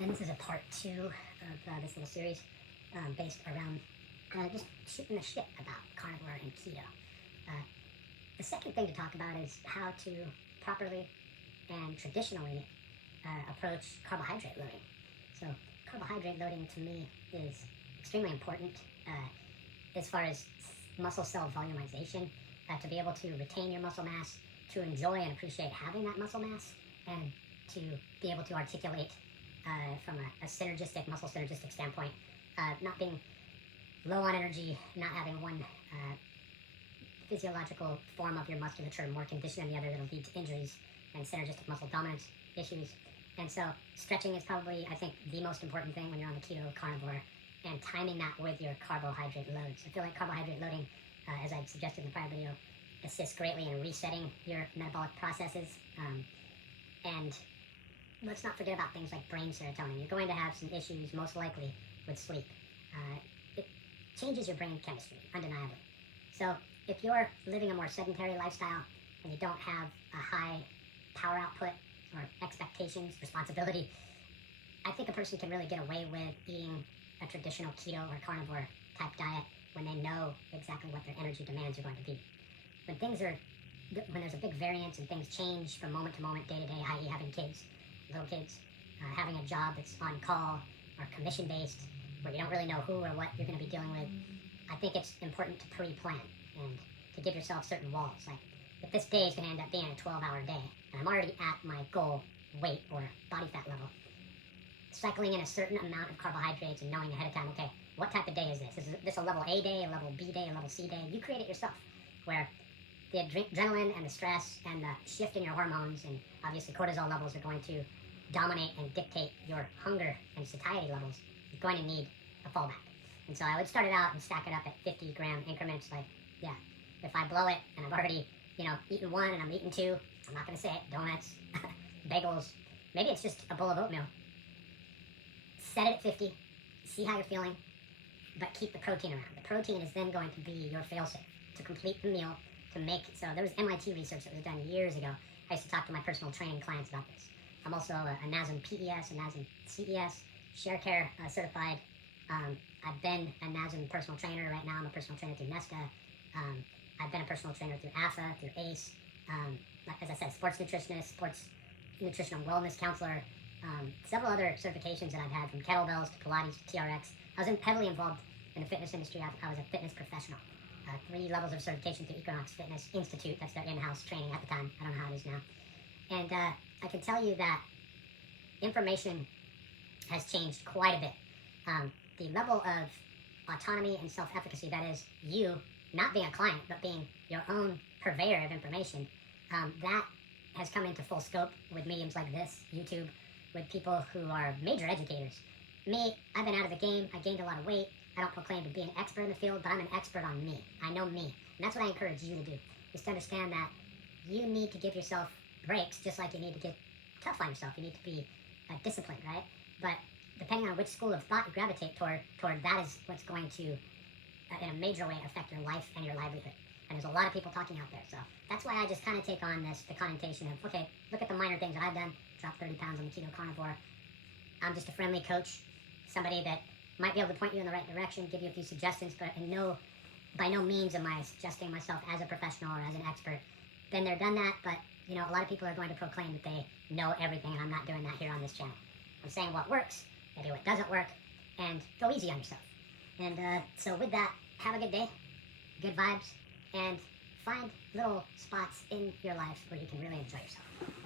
And this is a part 2 of this little series based around just shooting the shit about carnivore and keto. The second thing to talk about is how to properly and traditionally approach carbohydrate loading. So carbohydrate loading to me is extremely important as far as muscle cell volumization, to be able to retain your muscle mass, to enjoy and appreciate having that muscle mass, and to be able to articulate from a synergistic, muscle synergistic standpoint, not being low on energy, not having one physiological form of your musculature more conditioned than the other that'll lead to injuries and synergistic muscle dominance issues. And so stretching is probably, I think, the most important thing when you're on the keto carnivore, and timing that with your carbohydrate loads. I feel like carbohydrate loading, as I suggested in the prior video, assists greatly in resetting your metabolic processes. And let's not forget about things like brain serotonin. You're going to have some issues, most likely, with sleep. It changes your brain chemistry, undeniably. So if you're living a more sedentary lifestyle and you don't have a high power output or expectations, responsibility, I think a person can really get away with eating a traditional keto or carnivore type diet when they know exactly what their energy demands are going to be. When there's a big variance and things change from moment to moment, day to day, i.e. having kids, little kids, having a job that's on call or commission based, where you don't really know who or what you're going to be dealing with, I think it's important to pre-plan and to give yourself certain walls. Like, if this day is going to end up being a 12-hour day, and I'm already at my goal weight or body fat level, cycling in a certain amount of carbohydrates and knowing ahead of time, okay, what type of day is this? Is this a level A day, a level B day, a level C day? You create it yourself, where the adrenaline and the stress and the shift in your hormones and obviously cortisol levels are going to dominate and dictate your hunger and satiety levels. You're going to need a fallback. And so I would start it out and stack it up at 50-gram increments. Like, yeah, if I blow it and I've already, eaten one and I'm eating two, I'm not going to say it, donuts, bagels, maybe it's just a bowl of oatmeal. Set it at 50, see how you're feeling, but keep the protein around. The protein is then going to be your failsafe to complete the meal, to make. So there was MIT research that was done years ago. I used to talk to my personal training clients about this. I'm also a NASM PES, a NASM CES, ShareCare certified. I've been a NASM personal trainer. Right now I'm a personal trainer through NESCA. I've been a personal trainer through AFA, through ACE. As I said, sports nutritionist, sports nutritional wellness counselor, several other certifications that I've had, from kettlebells to Pilates to TRX. I was heavily involved in the fitness industry. I was a fitness professional. 3 levels of certification through Equinox Fitness Institute. That's their in-house training at the time. I don't know how it is now. And I can tell you that information has changed quite a bit. The level of autonomy and self-efficacy, that is, you not being a client, but being your own purveyor of information, that has come into full scope with mediums like this, YouTube, with people who are major educators. Me, I've been out of the game. I gained a lot of weight. I don't proclaim to be an expert in the field, but I'm an expert on me. I know me. And that's what I encourage you to do, is to understand that you need to give yourself breaks, just like you need to get tough on yourself. You need to be disciplined, right? But depending on which school of thought you gravitate toward, that is what's going to, in a major way, affect your life and your livelihood. And there's a lot of people talking out there. So that's why I just kind of take on the connotation of, okay, look at the minor things that I've done. Drop 30 pounds on the keto carnivore. I'm just a friendly coach, somebody that might be able to point you in the right direction, give you a few suggestions, but by no means am I suggesting myself as a professional or as an expert. Been there, done that, but a lot of people are going to proclaim that they know everything, and I'm not doing that here on this channel. I'm saying what works, maybe what doesn't work, and go easy on yourself. And so with that, have a good day, good vibes, and find little spots in your life where you can really enjoy yourself.